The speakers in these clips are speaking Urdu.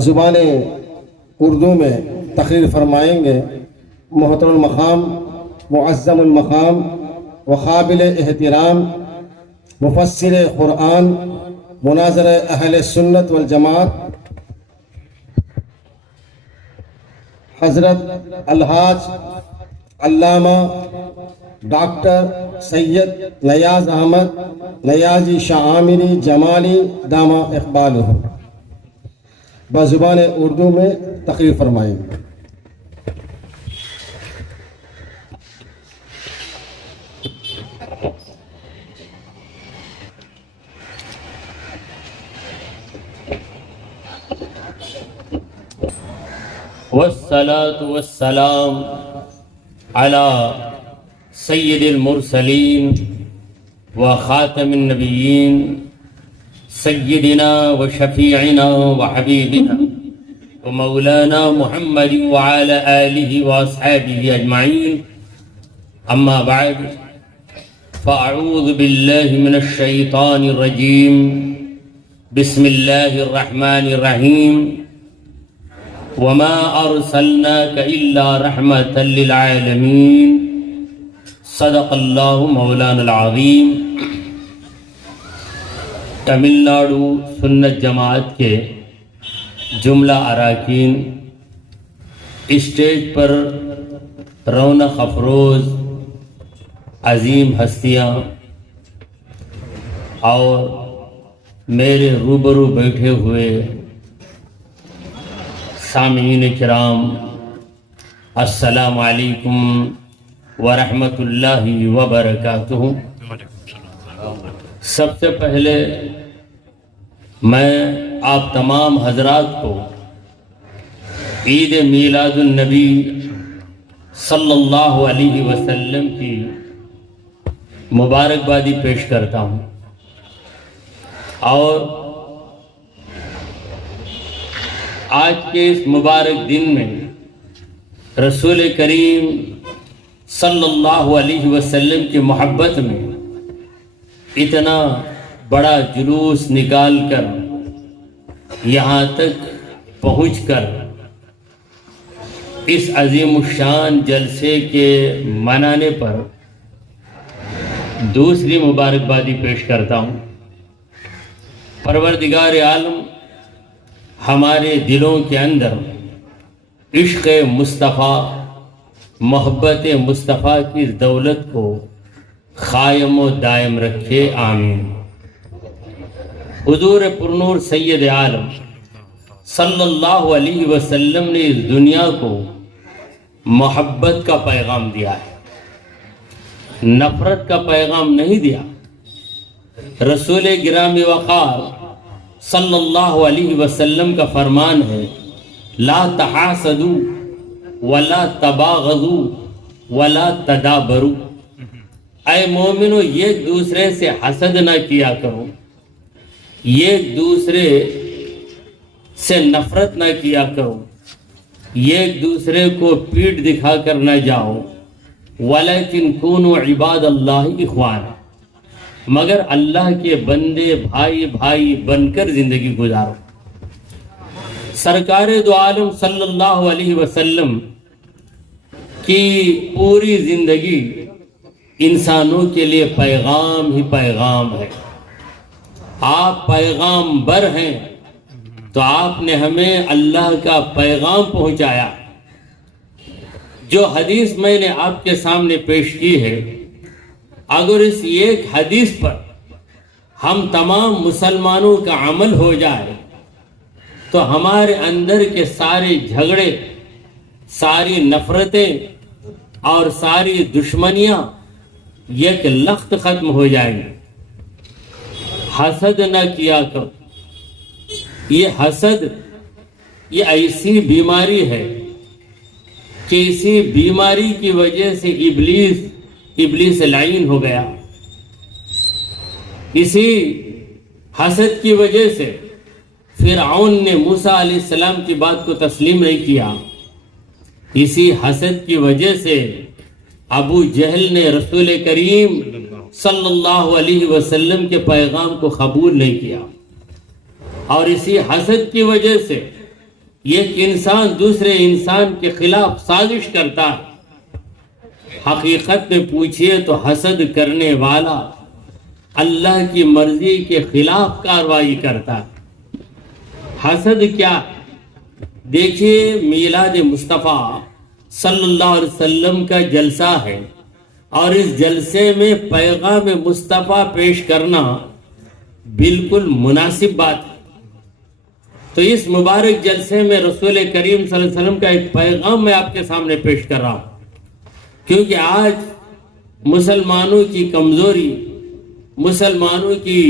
زبان اردو میں تقریر فرمائیں گے محترم المقام، معظم المقام و قابل احترام مفسر قرآن، مناظر اہل سنت والجماعت، حضرت الحاج علامہ ڈاکٹر سید نیاز احمد نیازی شاہ عامری جمالی دامہ اقبالہ بزبان اردو میں تقریر فرمائیں گے۔ والصلاة والسلام على سید المرسلین وخاتم النبیین سیدنا وشفیعنا وحبیبنا ومولانا محمد وعلى آلہ واصحابہ اجمعین، اما بعد فاعوذ باللہ من الشیطان الرجیم، بسم اللہ الرحمن الرحیم، وما ارسلناک الا رحمتا للعالمین، صدق اللہ مولانا العظیم۔ تمل ناڈو سنت جماعت کے جملہ اراکین، اسٹیج پر رونق افروز عظیم ہستیاں اور میرے روبرو بیٹھے ہوئے سامعین کرام، السلام علیکم ورحمۃ اللہ وبرکاتہ۔ سب سے پہلے میں آپ تمام حضرات کو عید میلاد النبی صلی اللہ علیہ وسلم کی مبارکبادی پیش کرتا ہوں، اور آج کے اس مبارک دن میں رسول کریم صلی اللہ علیہ وسلم کی محبت میں اتنا بڑا جلوس نکال کر یہاں تک پہنچ کر اس عظیم الشان جلسے کے منانے پر دوسری مبارکبادی پیش کرتا ہوں۔ پروردگار عالم ہمارے دلوں کے اندر عشق مصطفیٰ، محبت مصطفیٰ کی دولت کو قائم و دائم رکھے، آمین۔ حضور پرنور سید عالم صلی اللہ علیہ وسلم نے اس دنیا کو محبت کا پیغام دیا ہے، نفرت کا پیغام نہیں دیا۔ رسول گرامی وقار صلی اللہ علیہ وسلم کا فرمان ہے، لا تحاسدوا ولا تباغضوا ولا تدابروا، اے مومنو ایک دوسرے سے حسد نہ کیا کرو، ایک دوسرے سے نفرت نہ کیا کرو، ایک دوسرے کو پیٹ دکھا کر نہ جاؤ، ولیکن کونوا عباد اللہ اخوانا، مگر اللہ کے بندے بھائی بھائی بن کر زندگی گزارو۔ سرکار دو عالم صلی اللہ علیہ وسلم کی پوری زندگی انسانوں کے لیے پیغام ہی پیغام ہے۔ آپ پیغام بر ہیں تو آپ نے ہمیں اللہ کا پیغام پہنچایا۔ جو حدیث میں نے آپ کے سامنے پیش کی ہے، اگر اس ایک حدیث پر ہم تمام مسلمانوں کا عمل ہو جائے تو ہمارے اندر کے سارے جھگڑے، ساری نفرتیں اور ساری دشمنیاں یک لخت ختم ہو جائیں گے۔ حسد نہ کیا کرو، یہ حسد یہ ایسی بیماری ہے کہ اسی بیماری کی وجہ سے ابلیس لعین ہو گیا۔ اسی حسد کی وجہ سے فرعون نے موسیٰ علیہ السلام کی بات کو تسلیم نہیں کیا۔ اسی حسد کی وجہ سے ابو جہل نے رسول کریم صلی اللہ علیہ وسلم کے پیغام کو قبول نہیں کیا، اور اسی حسد کی وجہ سے ایک انسان دوسرے انسان کے خلاف سازش کرتا ہے، حقیقت میں پوچھئے تو حسد کرنے والا اللہ کی مرضی کے خلاف کارروائی کرتا ہے۔ حسد کیا؟ دیکھیے، میلاد مصطفیٰ صلی اللہ علیہ وسلم کا جلسہ ہے، اور اس جلسے میں پیغام مصطفیٰ پیش کرنا بالکل مناسب بات ہے۔ تو اس مبارک جلسے میں رسول کریم صلی اللہ علیہ وسلم کا ایک پیغام میں آپ کے سامنے پیش کر رہا ہوں، کیونکہ آج مسلمانوں کی کمزوری، مسلمانوں کی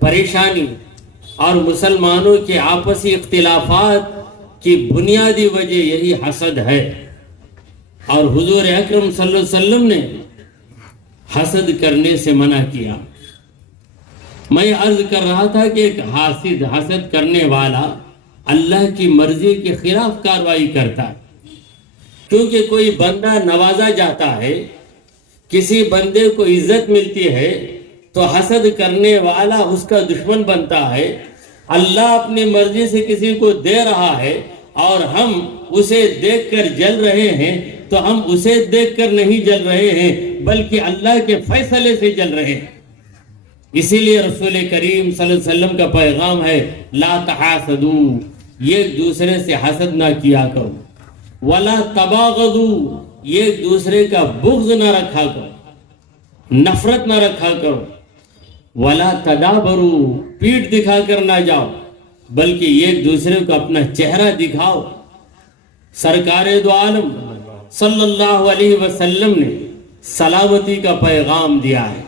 پریشانی اور مسلمانوں کے آپسی اختلافات کی بنیادی وجہ یہی حسد ہے، اور حضور اکرم صلی اللہ علیہ وسلم نے حسد کرنے سے منع کیا۔ میں عرض کر رہا تھا کہ ایک حسد کرنے والا اللہ کی مرضی کے خلاف کارروائی کرتا ہے، کیونکہ کوئی بندہ نوازا جاتا ہے، کسی بندے کو عزت ملتی ہے تو حسد کرنے والا اس کا دشمن بنتا ہے۔ اللہ اپنی مرضی سے کسی کو دے رہا ہے اور ہم اسے دیکھ کر جل رہے ہیں، تو ہم اسے دیکھ کر نہیں جل رہے ہیں بلکہ اللہ کے فیصلے سے جل رہے ہیں۔ اسی لیے رسول کریم صلی اللہ علیہ وسلم کا پیغام ہے، لا تحاسدوا، ایک دوسرے سے حسد نہ کیا کرو، ولا تباغضوا، ایک دوسرے کا بغض نہ رکھا کرو، نفرت نہ رکھا کرو، ولا تدابروا، پیٹھ دکھا کر نہ جاؤ بلکہ ایک دوسرے کو اپنا چہرہ دکھاؤ۔ سرکار دو عالم صلی اللہ علیہ وسلم نے سلامتی کا پیغام دیا ہے،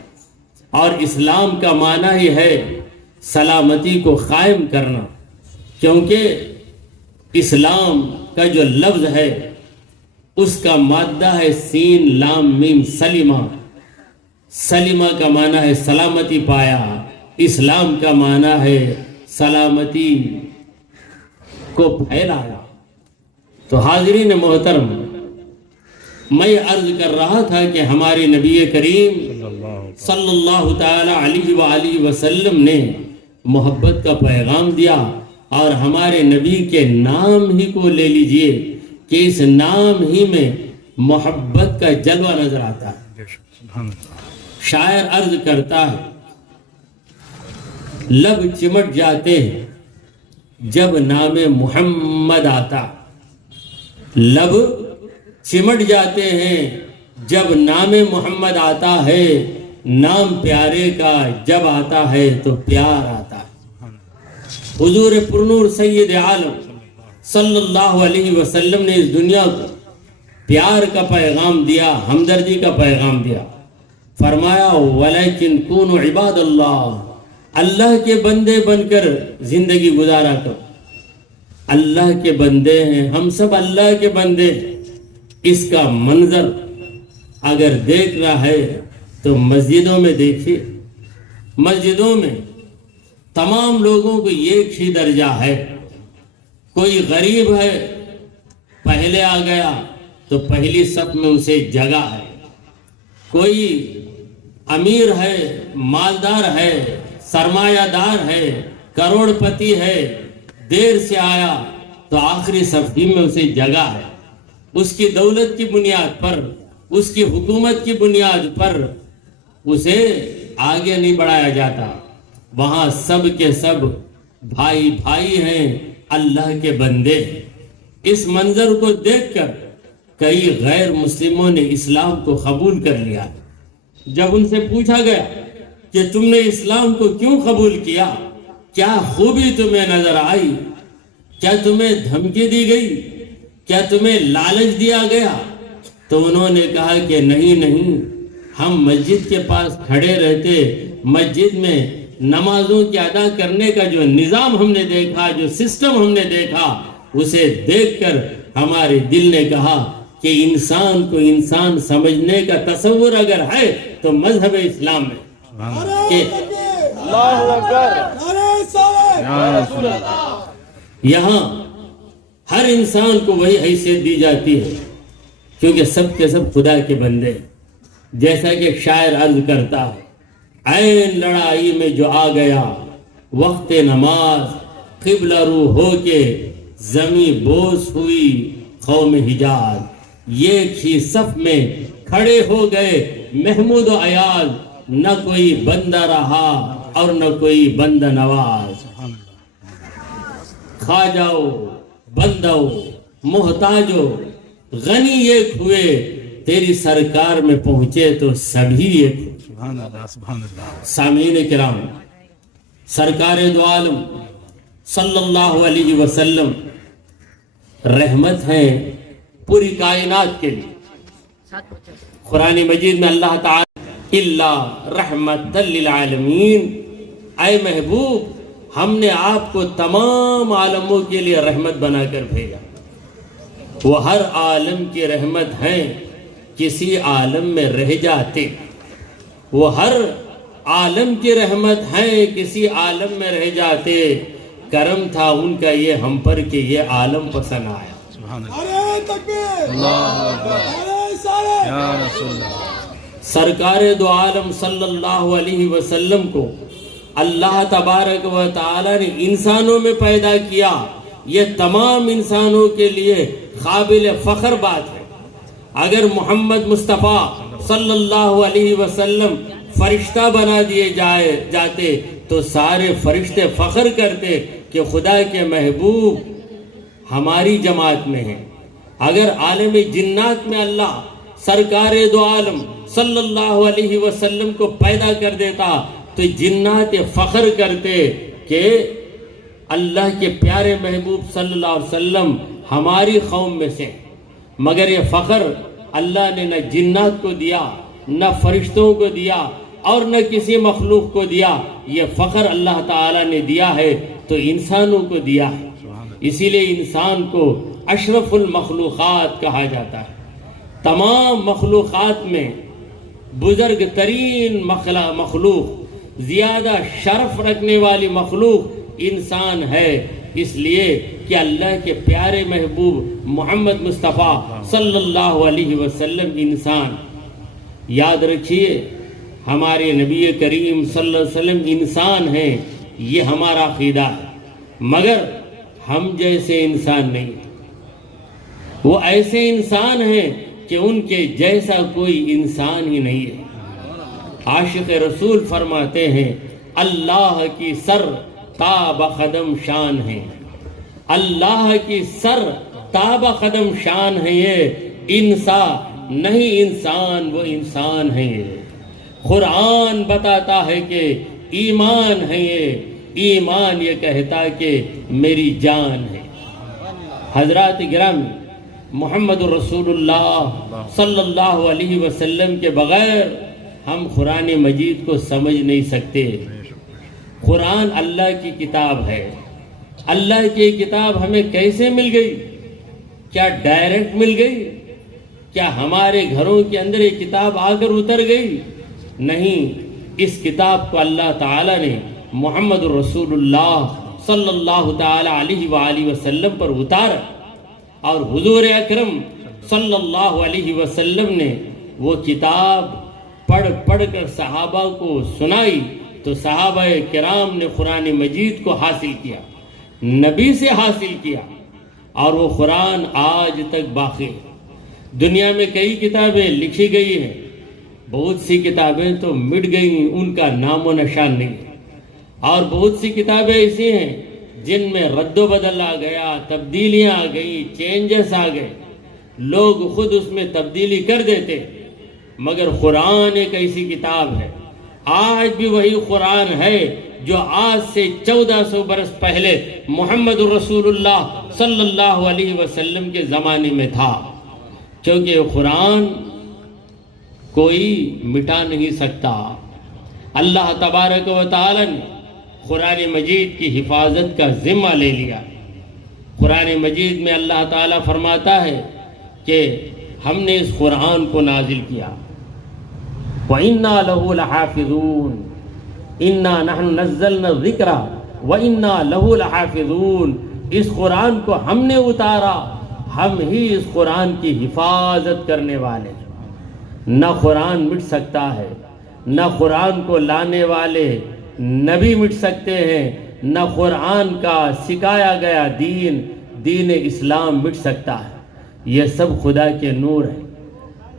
اور اسلام کا معنی ہی ہے سلامتی کو قائم کرنا، کیونکہ اسلام کا جو لفظ ہے اس کا مادہ ہے سین لام میم سلمہ۔ سلمہ کا معنی ہے سلامتی پایا، اسلام کا معنی ہے سلامتی کو پھیلایا۔ تو حاضرین محترم، میں عرض کر رہا تھا کہ ہمارے نبی کریم صلی اللہ تعالی علیہ وآلہ وسلم نے محبت کا پیغام دیا، اور ہمارے نبی کے نام ہی کو لے لیجئے کہ اس نام ہی میں محبت کا جلوہ نظر آتا ہے۔ شاعر عرض کرتا ہے، لب چمٹ جاتے ہیں جب نام محمد آتا، لب چمٹ جاتے ہیں جب نام محمد آتا ہے، نام پیارے کا جب آتا ہے تو پیار آتا ہے۔ حضور پرنور سید عالم صلی اللہ علیہ وسلم نے اس دنیا کو پیار کا پیغام دیا، ہمدردی کا پیغام دیا۔ فرمایا وَلَكِنْ كُونُوا عِبَادَ اللَّهِ، اللہ کے بندے بن کر زندگی گزارا کرو۔ اللہ کے بندے ہیں، ہم سب اللہ کے بندے ہیں۔ اس کا منظر اگر دیکھ رہا ہے تو مسجدوں میں دیکھیے، مسجدوں میں تمام لوگوں کو ایک ہی درجہ ہے۔ کوئی غریب ہے، پہلے آ گیا تو پہلی صف میں اسے جگہ ہے۔ کوئی امیر ہے، مالدار ہے، سرمایہ دار ہے، کروڑ پتی ہے، دیر سے آیا تو آخری صف ہی میں اسے جگہ ہے۔ اس کی دولت کی بنیاد پر، اس کی حکومت کی بنیاد پر اسے آگے نہیں بڑھایا جاتا۔ وہاں سب کے سب بھائی بھائی ہیں، اللہ کے بندے ہیں۔ اس منظر کو دیکھ کر کئی غیر مسلموں نے اسلام کو قبول کر لیا۔ جب ان سے پوچھا گیا کہ تم نے اسلام کو کیوں قبول کیا، کیا خوبی تمہیں نظر آئی، کیا تمہیں دھمکی دی گئی، کیا تمہیں لالچ دیا گیا، تو انہوں نے کہا کہ نہیں، ہم مسجد کے پاس کھڑے رہتے، مسجد میں نمازوں کی ادا کرنے کا جو نظام ہم نے دیکھا، جو سسٹم ہم نے دیکھا، اسے دیکھ کر ہمارے دل نے کہا کہ انسان کو انسان سمجھنے کا تصور اگر ہے تو مذہب اسلام میں کہ یہاں ہر انسان کو وہی حیثیت دی جاتی ہے، کیونکہ سب کے سب خدا کے بندے ہیں۔ جیسا کہ شاعر عرض کرتا ہے، عین لڑائی میں جو آ گیا وقت نماز، قبلہ رو ہو کے زمیں بوس ہوئی قوم حجاز، ایک ہی صف میں کھڑے ہو گئے محمود و ایاز، نہ کوئی بندہ رہا اور نہ کوئی بندہ نواز۔ کھا جاؤ بندو محتاجو غنی ایک ہوئے، تیری سرکار میں پہنچے تو سبھی ایک ہوئے۔ سامعین کرام، سرکار دو عالم صلی اللہ علیہ وسلم رحمت ہیں پوری کائنات کے لیے۔ قرآن مجید میں اللہ تعالی اللہ رحمت للعالمین، اے محبوب ہم نے آپ کو تمام عالموں کے لیے رحمت بنا کر بھیجا۔ وہ ہر عالم کی رحمت ہیں، کسی عالم میں رہ جاتے۔ وہ ہر عالم کی رحمت ہیں، کسی عالم میں رہ جاتے۔ کرم تھا ان کا یہ ہم پر کہ یہ عالم پسند آیا۔ سرکار دو عالم صلی اللہ علیہ وسلم کو اللہ تبارک و تعالی نے انسانوں میں پیدا کیا، یہ تمام انسانوں کے لیے قابل فخر بات ہے۔ اگر محمد مصطفیٰ صلی اللہ علیہ وسلم فرشتہ بنا دیے جاتے تو سارے فرشتے فخر کرتے کہ خدا کے محبوب ہماری جماعت میں ہیں۔ اگر عالم جنات میں اللہ سرکار دو عالم صلی اللہ علیہ وسلم کو پیدا کر دیتا تو جنات فخر کرتے کہ اللہ کے پیارے محبوب صلی اللہ علیہ وسلم ہماری قوم میں سے۔ مگر یہ فخر اللہ نے نہ جنات کو دیا، نہ فرشتوں کو دیا، اور نہ کسی مخلوق کو دیا۔ یہ فخر اللہ تعالیٰ نے دیا ہے تو انسانوں کو دیا ہے۔ اسی لیے انسان کو اشرف المخلوقات کہا جاتا ہے۔ تمام مخلوقات میں بزرگ ترین مخلوق، زیادہ شرف رکھنے والی مخلوق انسان ہے، اس لیے کہ اللہ کے پیارے محبوب محمد مصطفیٰ صلی اللہ علیہ وسلم انسان۔ یاد رکھیے ہمارے نبی کریم صلی اللہ علیہ وسلم انسان ہیں، یہ ہمارا عقیدہ ہے، مگر ہم جیسے انسان نہیں۔ وہ ایسے انسان ہیں کہ ان کے جیسا کوئی انسان ہی نہیں ہے۔ عاشق رسول فرماتے ہیں اللہ کی سر تاب قدم شان ہے، اللہ کی سر تاب قدم شان ہے، یہ انسان نہیں انسان وہ انسان ہے۔ قرآن بتاتا ہے کہ ایمان ہے، یہ ایمان یہ کہتا کہ میری جان ہے۔ حضرات گرامی، محمد رسول اللہ صلی اللہ علیہ وسلم کے بغیر ہم قرآن مجید کو سمجھ نہیں سکتے۔ قرآن اللہ کی کتاب ہے۔ اللہ کی کتاب ہمیں کیسے مل گئی؟ کیا ڈائریکٹ مل گئی؟ کیا ہمارے گھروں کے اندر یہ کتاب آ کر اتر گئی؟ نہیں، اس کتاب کو اللہ تعالیٰ نے محمد رسول اللہ صلی اللہ تعالی علیہ وآلہ وسلم پر اتارا، اور حضور اکرم صلی اللہ علیہ وسلم نے وہ کتاب پڑھ کر صحابہ کو سنائی، تو صحابہ کرام نے قرآن مجید کو حاصل کیا، نبی سے حاصل کیا، اور وہ قرآن آج تک باقی ہے۔ دنیا میں کئی کتابیں لکھی گئی ہیں، بہت سی کتابیں تو مٹ گئی، ان کا نام و نشان نہیں ہے، اور بہت سی کتابیں ایسی ہیں جن میں رد و بدل آ گیا، تبدیلیاں آ گئی، چینجز آ گئے، لوگ خود اس میں تبدیلی کر دیتے۔ مگر قرآن ایک ایسی کتاب ہے، آج بھی وہی قرآن ہے جو آج سے 1400 برس پہلے محمد رسول اللہ صلی اللہ علیہ وسلم کے زمانے میں تھا، کیونکہ یہ قرآن کوئی مٹا نہیں سکتا۔ اللہ تبارک و تعالی نے قرآن مجید کی حفاظت کا ذمہ لے لیا۔ قرآن مجید میں اللہ تعالیٰ فرماتا ہے کہ ہم نے اس قرآن کو نازل کیا، وَإِنَّا لَهُ لَحَافِظُونَ إِنَّا نَحْنُ نَزَّلْنَا الذِّكْرَ وَإِنَّا لَهُ لَحَافِظُونَ۔ اس قرآن کو ہم نے اتارا، ہم ہی اس قرآن کی حفاظت کرنے والے۔ نہ قرآن مٹ سکتا ہے، نہ قرآن کو لانے والے نبی مٹ سکتے ہیں، نہ قرآن کا سکھایا گیا دین دین اسلام مٹ سکتا ہے؟ یہ سب خدا کے نور ہے۔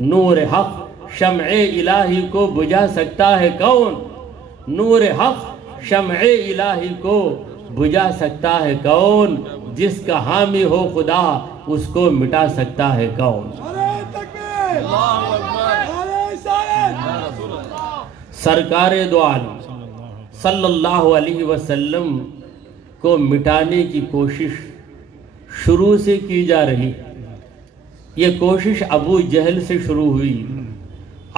نور حق شمع الہی کو بجھا سکتا ہے کون؟ نور حق شمع الہی کو بجھا سکتا ہے کون؟ جس کا حامی ہو خدا اس کو مٹا سکتا ہے کون؟ سرکار دو عالم صلی اللہ علیہ وسلم کو مٹانے کی کوشش شروع سے کی جا رہی ہے۔ یہ کوشش ابو جہل سے شروع ہوئی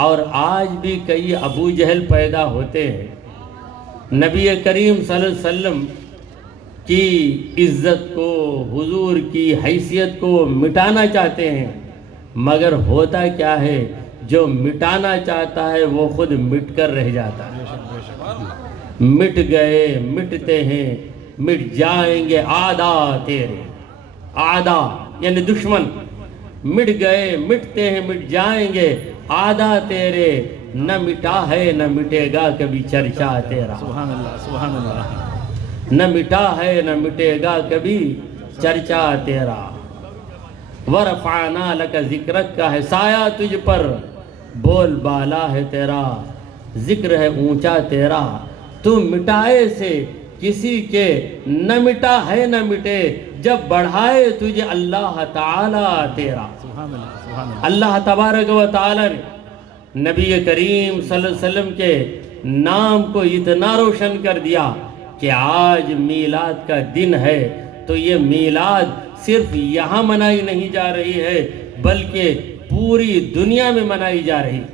اور آج بھی کئی ابو جہل پیدا ہوتے ہیں، نبی کریم صلی اللہ علیہ وسلم کی عزت کو، حضور کی حیثیت کو مٹانا چاہتے ہیں، مگر ہوتا کیا ہے؟ جو مٹانا چاہتا ہے وہ خود مٹ کر رہ جاتا ہے۔ مٹ گئے، مٹتے ہیں، مٹ جائیں گے آدھا تیرے، آدھا یعنی دشمن، مٹ گئے، مٹتے ہیں، مٹ جائیں گے آدھا تیرے، نہ مٹا ہے نہ مٹے گا کبھی چرچا تیرا۔ سبحان اللہ، سبحان اللہ۔ نہ مٹا ہے نہ مٹے گا کبھی چرچا تیرا۔ ورفعنا لک ذکرک کا ہے سایہ تجھ پر، بول بالا ہے تیرا، ذکر ہے اونچا تیرا۔ تو مٹائے سے کسی کے نہ مٹا ہے نہ مٹے، جب بڑھائے تجھے اللہ تعالی تیرا۔ سبحان اللہ، سبحان اللہ۔ اللہ تبارک و تعالی نے نبی کریم صلی اللہ علیہ وسلم کے نام کو اتنا روشن کر دیا کہ آج میلاد کا دن ہے تو یہ میلاد صرف یہاں منائی نہیں جا رہی ہے بلکہ پوری دنیا میں منائی جا رہی ہے۔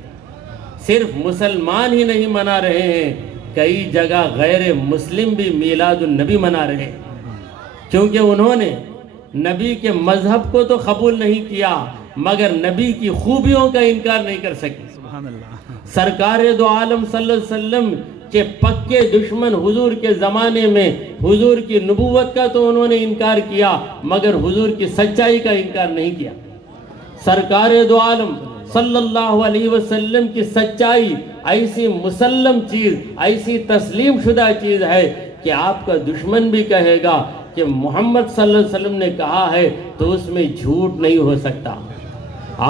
صرف مسلمان ہی نہیں منا رہے ہیں، کئی جگہ غیر مسلم بھی میلاد النبی منا رہے ہیں، کیونکہ انہوں نے نبی کے مذہب کو تو قبول نہیں کیا مگر نبی کی خوبیوں کا انکار نہیں کر سکے۔ سبحان اللہ۔ سرکار دو عالم صلی اللہ علیہ وسلم کے پکے دشمن حضور کے زمانے میں حضور کی نبوت کا تو انہوں نے انکار کیا مگر حضور کی سچائی کا انکار نہیں کیا۔ سرکار دو عالم صلی اللہ علیہ وسلم کی سچائی ایسی مسلم چیز، ایسی تسلیم شدہ چیز ہے کہ آپ کا دشمن بھی کہے گا کہ محمد صلی اللہ علیہ وسلم نے کہا ہے تو اس میں جھوٹ نہیں ہو سکتا۔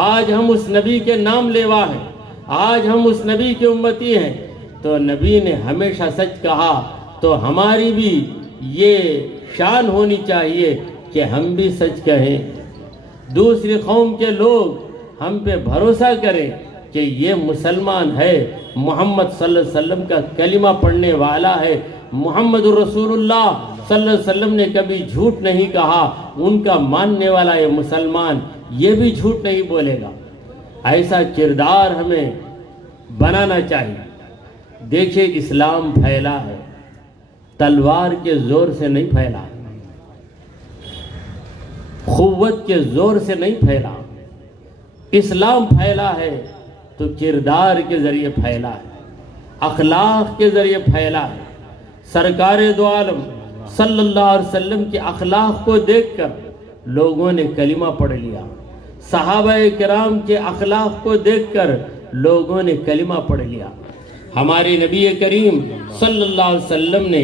آج ہم اس نبی کے نام لیوا ہیں، آج ہم اس نبی کے امتی ہیں، تو نبی نے ہمیشہ سچ کہا تو ہماری بھی یہ شان ہونی چاہیے کہ ہم بھی سچ کہیں، دوسری قوم کے لوگ ہم پہ بھروسہ کریں کہ یہ مسلمان ہے، محمد صلی اللہ علیہ وسلم کا کلمہ پڑھنے والا ہے، محمد رسول اللہ صلی اللہ علیہ وسلم نے کبھی جھوٹ نہیں کہا، ان کا ماننے والا یہ مسلمان یہ بھی جھوٹ نہیں بولے گا۔ ایسا کردار ہمیں بنانا چاہیے۔ دیکھیں اسلام پھیلا ہے، تلوار کے زور سے نہیں پھیلا، قوت کے زور سے نہیں پھیلا۔ اسلام پھیلا ہے تو کردار کے ذریعے پھیلا ہے، اخلاق کے ذریعے پھیلا ہے۔ سرکار دو عالم صلی اللہ علیہ وسلم کے اخلاق کو دیکھ کر لوگوں نے کلمہ پڑھ لیا، صحابہ کرام کے اخلاق کو دیکھ کر لوگوں نے کلمہ پڑھ لیا۔ ہمارے نبی کریم صلی اللہ علیہ وسلم نے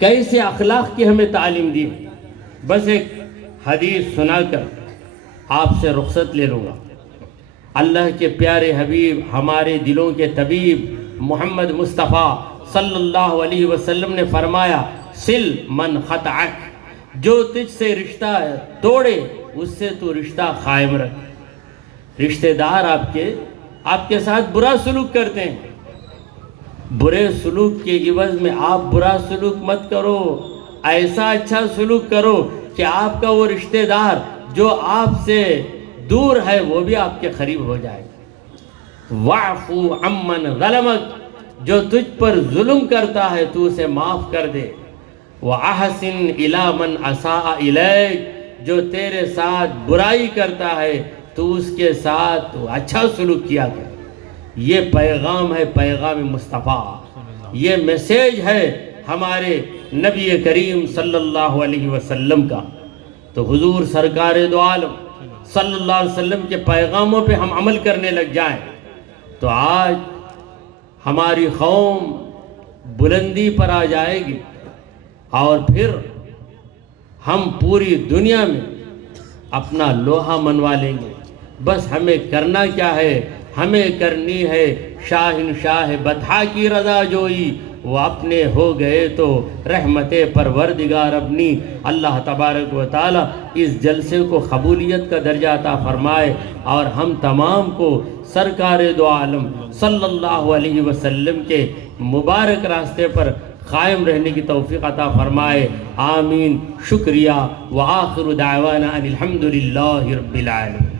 کیسے اخلاق کی ہمیں تعلیم دی، بس ایک حدیث سنا کر آپ سے رخصت لے لوں گا۔ اللہ کے پیارے حبیب، ہمارے دلوں کے طبیب محمد مصطفیٰ صلی اللہ علیہ وسلم نے فرمایا، سل من قطعک، جو تجھ سے رشتہ توڑے اس سے تو رشتہ قائم رکھ۔ رشتہ دار آپ کے ساتھ برا سلوک کرتے ہیں، برے سلوک کے عوض میں آپ برا سلوک مت کرو، ایسا اچھا سلوک کرو کہ آپ کا وہ رشتہ دار جو آپ سے دور ہے وہ بھی آپ کے قریب ہو جائے۔ وَاعْفُ عَمَّنْ ظَلَمَكَ، جو تجھ پر ظلم کرتا ہے تو اسے معاف کر دے۔ وَأَحْسِنْ إِلَىٰ مَنْ أَسَاءَ إِلَيْكَ، جو تیرے ساتھ برائی کرتا ہے تو اس کے ساتھ تو اچھا سلوک کیا کر۔ یہ پیغام ہے پیغام مصطفیٰ، یہ میسیج ہے ہمارے نبی کریم صلی اللہ علیہ وسلم کا۔ تو حضور سرکار دو عالم صلی اللہ علیہ وسلم کے پیغاموں پہ ہم عمل کرنے لگ جائیں تو آج ہماری قوم بلندی پر آ جائے گی، اور پھر ہم پوری دنیا میں اپنا لوہا منوا لیں گے. بس ہمیں کرنا کیا ہے؟ ہمیں کرنی ہے شاہ بطحا کی رضا جوئی. وہ اپنے ہو گئے تو رحمت پروردگار اپنی. اللہ تبارک و تعالی اس جلسے کو قبولیت کا درجہ عطا فرمائے اور ہم تمام کو سرکار دو عالم صلی اللہ علیہ وسلم کے مبارک راستے پر قائم رہنے کی توفیق عطا فرمائے. آمین. شکریہ. وآخر دعوانا ان الحمدللہ رب العالمین.